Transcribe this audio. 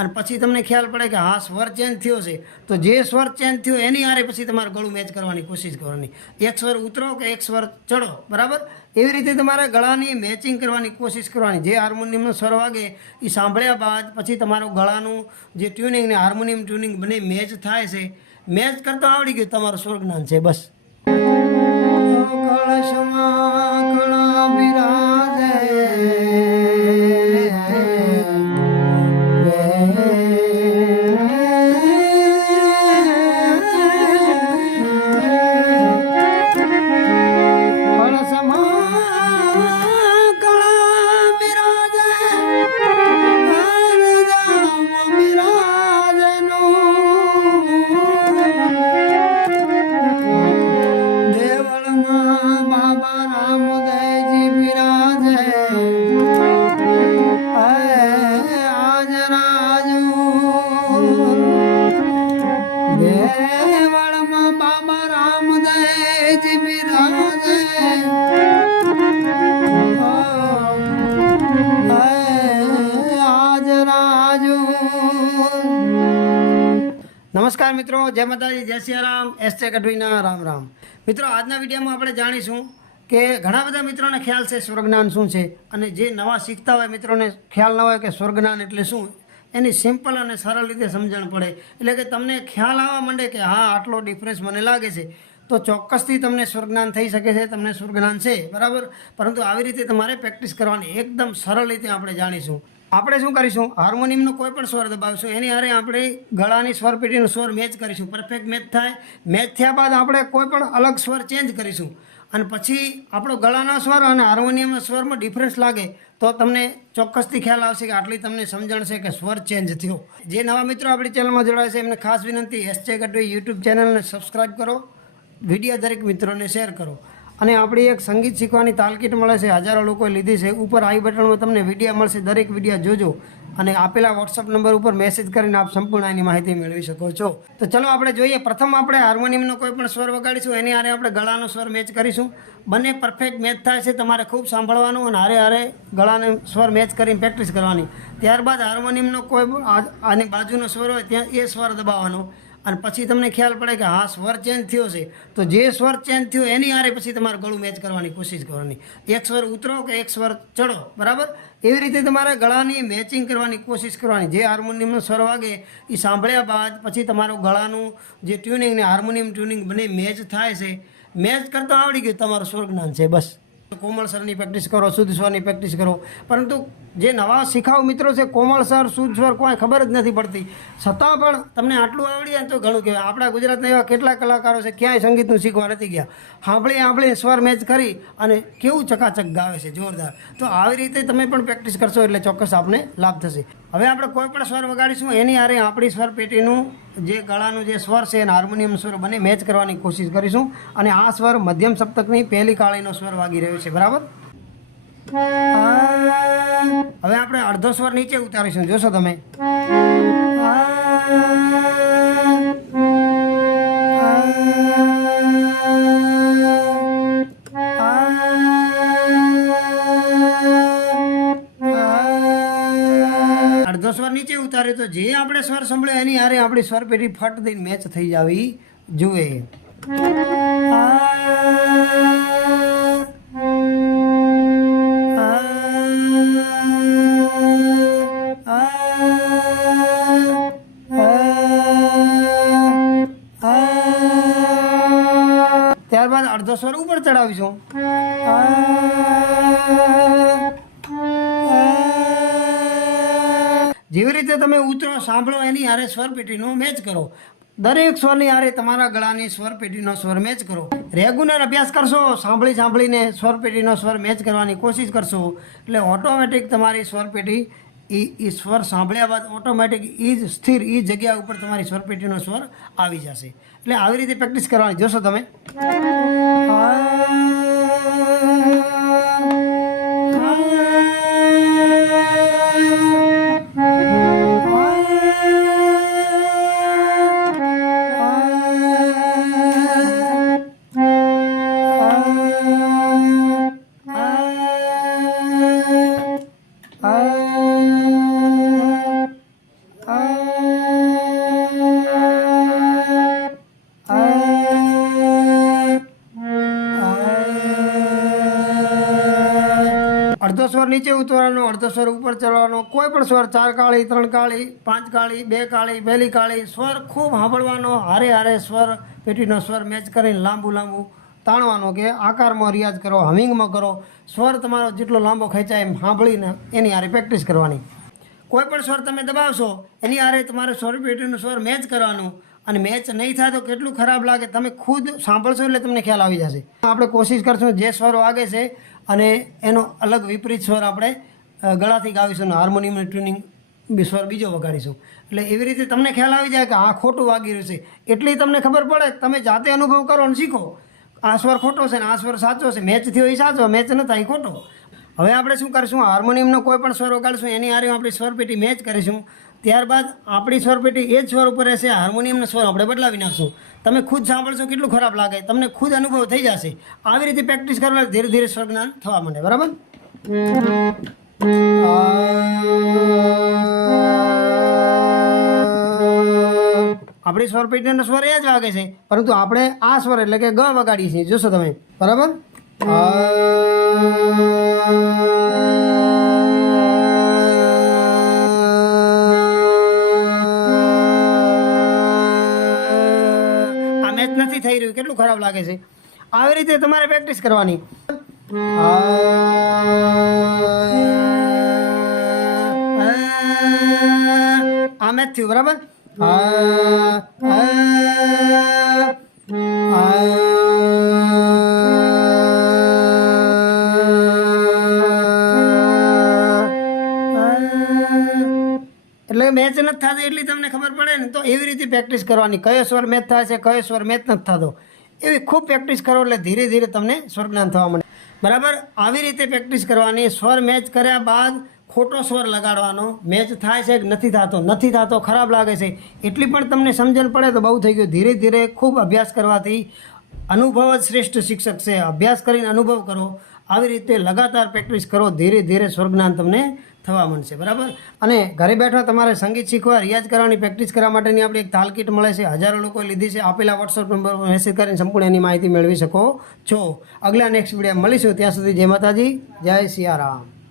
અને પછી તમને ખ્યાલ પડે કે હા, સ્વર ચેન્જ થયો છે. તો જે સ્વર ચેન્જ થયો એની હારે પછી તમારે ગળું મેચ કરવાની કોશિશ કરવાની. એક સ્વર ઉતરો કે એક સ્વર ચડો, બરાબર? એવી રીતે તમારે ગળાની મેચિંગ કરવાની કોશિશ કરવાની. જે હાર્મોનિયમનો સ્વર વાગે એ સાંભળ્યા બાદ પછી તમારું ગળાનું જે ટ્યુનિંગ ને હાર્મોનિયમ ટ્યુનિંગ બંને મેચ થાય છે. મેચ કરતાં આવડી ગયું તમારું સ્વર જ્ઞાન છે, બસ. નમસ્કાર મિત્રો, જય માતાજી, જય શ્રી રામ, એસ જે ગઢવીના રામ રામ. મિત્રો, આજના વિડીયોમાં આપણે જાણીશું કે ઘણા બધા મિત્રોને ખ્યાલ છે સ્વર્ગજ્ઞાન શું છે અને જે નવા શીખતા હોય મિત્રોને ખ્યાલ ન હોય કે સ્વર્ગજ્ઞાન એટલે શું, એની સિમ્પલ અને સરળ રીતે સમજણ પડે. એટલે કે તમને ખ્યાલ આવવા માંડે કે હા, આટલો ડિફરન્સ મને લાગે છે, તો ચોક્કસથી તમને સ્વર્ગજ્ઞાન થઈ શકે છે, તમને સ્વર્ગજ્ઞાન છે, બરાબર? પરંતુ આવી રીતે તમારે પ્રેક્ટિસ કરવાની એકદમ સરળ રીતે આપણે જાણીશું. આપણે શું કરીશું? હાર્મોનિયમનો કોઈ પણ સ્વર દબાવીશું. એની હારે આપણે ગળાની સ્વર સ્વર મેચ કરીશું. પરફેક્ટ મેચ થાય. મેચ થયા બાદ આપણે કોઈ પણ અલગ સ્વર ચેન્જ કરીશું. અને પછી આપણો ગળાના સ્વર અને હાર્મોનિયમના સ્વરમાં ડિફરન્સ લાગે તો તમને ચોક્કસથી ખ્યાલ આવશે કે આટલી તમને સમજણ છે કે સ્વર ચેન્જ થયો. જે નવા મિત્રો આપણી ચેનલમાં જોડાય છે, એમને ખાસ વિનંતી. એસ જે ગઢવી યુટ્યુબ ચેનલને સબસ્ક્રાઈબ કરો. વીડિયો દરેક મિત્રોને શેર કરો. અને આપણી એક સંગીત શીખવાની તાલકીટ મળે છે, હજારો લોકોએ લીધી છે. ઉપર આઈ બટનમાં તમને વીડિયો મળશે, દરેક વીડિયો જોજો અને આપેલા વોટ્સઅપ નંબર ઉપર મેસેજ કરીને આપ સંપૂર્ણ એની માહિતી મેળવી શકો છો. તો ચલો આપણે જોઈએ, પ્રથમ આપણે હાર્મોનિયમનો કોઈ પણ સ્વર વગાડીશું, એની હારે આપણે ગળાનો સ્વર મેચ કરીશું. બંને પરફેક્ટ મેચ થાય છે, તમારે ખૂબ સાંભળવાનું અને હારે હારે ગળાને સ્વર મેચ કરીને પ્રેક્ટિસ કરવાની. ત્યારબાદ હાર્મોનિયમનો કોઈ આની બાજુનો સ્વર હોય, ત્યાં એ સ્વર દબાવવાનો. અને પછી તમને ખ્યાલ પડે કે હા, સ્વર ચેન્જ થયો છે. તો જે સ્વર ચેન્જ થયો એની હારે પછી તમારે ગળું મેચ કરવાની કોશિશ કરવાની. એક સ્વર ઉતરો કે એક સ્વર ચડો, બરાબર? એવી રીતે તમારે ગળાની મેચિંગ કરવાની કોશિશ કરવાની. જે હાર્મોનિયમનો સ્વર વાગે એ સાંભળ્યા બાદ પછી તમારું ગળાનું જે ટ્યુનિંગ ને હાર્મોનિયમ ટ્યુનિંગ બંને મેચ થાય છે. મેચ કરતાં આવડી ગયું તમારું સ્વર જ્ઞાન છે, બસ. કોમળ સ્વરની પ્રેક્ટિસ કરો, શુદ્ધ સ્વરની પ્રેક્ટિસ કરો. પરંતુ જે નવા શીખાવ મિત્રો છે, કોમળ સ્વર શુદ્ધ સ્વર કોઈ ખબર જ નથી પડતી. છતાં પણ તમને આટલું આવડી જાય તો ઘણું કહેવાય. આપણા ગુજરાતના એવા કેટલા કલાકારો છે, ક્યાંય સંગીતનું શીખવા નથી ગયા. સાંભળી આપણે સ્વર મેચ કરી અને કેવું ચકાચક ગાવે છે, જોરદાર. તો આવી રીતે તમે પણ પ્રેક્ટિસ કરશો એટલે ચોક્કસ આપને લાભ થશે. હવે આપણે કોઈ પણ સ્વર વગાડીશું, એની હારે આપણી સ્વર પેટીનું જે ગળાનું જે સ્વર છે, એને હાર્મોનિયમ સ્વર બંને મેચ કરવાની કોશિશ કરીશું. અને આ સ્વર મધ્યમ સપ્તકની પહેલી કાળીનો સ્વર વાગી રહ્યો છે, બરાબર? હવે આપણે અડધો સ્વર નીચે ઉતારીશું, જોશો તમે? સ્વર તો જે આપણે સ્વર સાંભળ્યો એની હારે આપણી સ્વર પેઢી ફટ દઈને મેચ થઈ જાવી. જુએ. ત્યારબાદ અડધો સ્વર ઉપર ચડાવીશું. જેવી રીતે તમે ઉતરો, સાંભળો, એની હારે સ્વર પેટીનો મેચ કરો. દરેક સ્વરની હારે તમારા ગળાની સ્વર પેટીનો સ્વર મેચ કરો. રેગ્યુલર અભ્યાસ કરશો, સાંભળી સાંભળીને સ્વર પેટીનો સ્વર મેચ કરવાની કોશિશ કરશો. એટલે ઓટોમેટિક તમારી સ્વર પેટી એ એ સ્વર સાંભળ્યા બાદ ઓટોમેટિક એ જ સ્થિર એ જગ્યા ઉપર તમારી સ્વરપેટીનો સ્વર આવી જશે. એટલે આવી રીતે પ્રેક્ટિસ કરવાની. જોશો તમે? સ્વર નીચે ઉતરવાનો અડધો સ્વર ઉપર ચડવાનો, કોઈ પણ સ્વર, ચાર કાળી, ત્રણ કાળી, પાંચ કાળી, બે કાળી પહેલી કાળી, સ્વર ખૂબ સાંભળવાનો, હારે હારે સ્વર, પેટીનો સ્વર મેચ કરીને લાંબુ લાંબુ તાણવાનો કે આકારમાં રિયાઝ કરો, હમિંગમાં કરો, સ્વર તમારો જેટલો લાંબો ખેંચાય એમ સાંભળીને એની હારે પ્રેક્ટિસ કરવાની. કોઈ પણ સ્વર તમે દબાવશો, એની હારે તમારે સ્વર, પેટીનું સ્વર મેચ કરવાનું અને મેચ નહીં થાય તો કેટલું ખરાબ લાગે, તમે ખુદ સાંભળશો એટલે તમને ખ્યાલ આવી જશે. આપણે કોશિશ કરશું, જે સ્વર વાગે છે અને એનો અલગ વિપરીત સ્વર આપણે ગળાથી ગાવીશું અને હાર્મોનિયમની ટ્યુનિંગ સ્વર બીજો વગાડીશું. એટલે એવી રીતે તમને ખ્યાલ આવી જાય કે આ ખોટું વાગી રહ્યું છે. એટલી તમને ખબર પડે, તમે જાતે અનુભવ કરો અને શીખો. આ સ્વર ખોટો છે ને આ સ્વર સાચો છે. મેચ થયો એ સાચો મેચ ન થાય ખોટો. હવે આપણે શું કરીશું? હાર્મોનિયમનો કોઈ પણ સ્વર વગાડીશું, એની હારે આપણી સ્વર પેટી મેચ કરીશું. ત્યારબાદ આપણી સ્વર પેટી એ જ સ્વર ઉપર રહેશે, હાર્મોનિયમનો સ્વર આપણે બદલાવી નાખશું. તમે ખુદ સાંભળશો કેટલું ખરાબ લાગે, તમને ખુદ અનુભવ થઈ જશે. આવી રીતે પ્રેક્ટિસ કરવા ધીરે ધીરે સ્વર થવા માંડે, બરાબર? આપણી સ્વર પેટીનો સ્વર એ જ વાગે છે, પરંતુ આપણે આ સ્વર એટલે કે ગ વગાડીએ છીએ. જોશો તમે, બરાબર? નથી થઈ રહ્યું. કેટલું ખરાબ લાગે છે? આવી રીતે તમારે પ્રેક્ટિસ કરવાની. આ મેચ થયું, બરાબર? એટલે મેચ નથી થતી એટલી તમને ખબર પડે ને, તો એવી રીતે પ્રેક્ટિસ કરવાની. કયો સ્વર મેચ થાય છે, કયો સ્વર મેચ નથી થતો. એવી ખૂબ પ્રેક્ટિસ કરો એટલે ધીરે ધીરે તમને સ્વરજ્ઞાન થવા મળે બરાબર? આવી રીતે પ્રેક્ટિસ કરવાની. સ્વર મેચ કર્યા બાદ ખોટો સ્વર લગાડવાનો. મેચ થાય છે કે નથી થતો? નથી થતો, ખરાબ લાગે છે. એટલી પણ તમને સમજણ પડે તો બહુ થઈ ગયું. ધીરે ધીરે ખૂબ અભ્યાસ કરવાથી અનુભવ જ શ્રેષ્ઠ શિક્ષક છે. અભ્યાસ કરીને અનુભવ કરો. આવી રીતે લગાતાર પ્રેક્ટિસ કરો. ધીરે ધીરે સ્વરજ્ઞાન તમને થવા માંડશે બરાબર? અને ઘરે બેઠા તમારે સંગીત શીખવા, રિયાઝ કરવાની પ્રેક્ટિસ કરવા માટેની આપણી એક તાલકીટ મળે છે. હજારો લોકોએ લીધી છે. આપેલા વોટ્સઅપ નંબર પર મેસેજ કરીને સંપૂર્ણ એની માહિતી મેળવી શકો છો. અગલા નેક્સ્ટ વીડિયો મળીશું. ત્યાં સુધી જય માતાજી. જય સિયારામ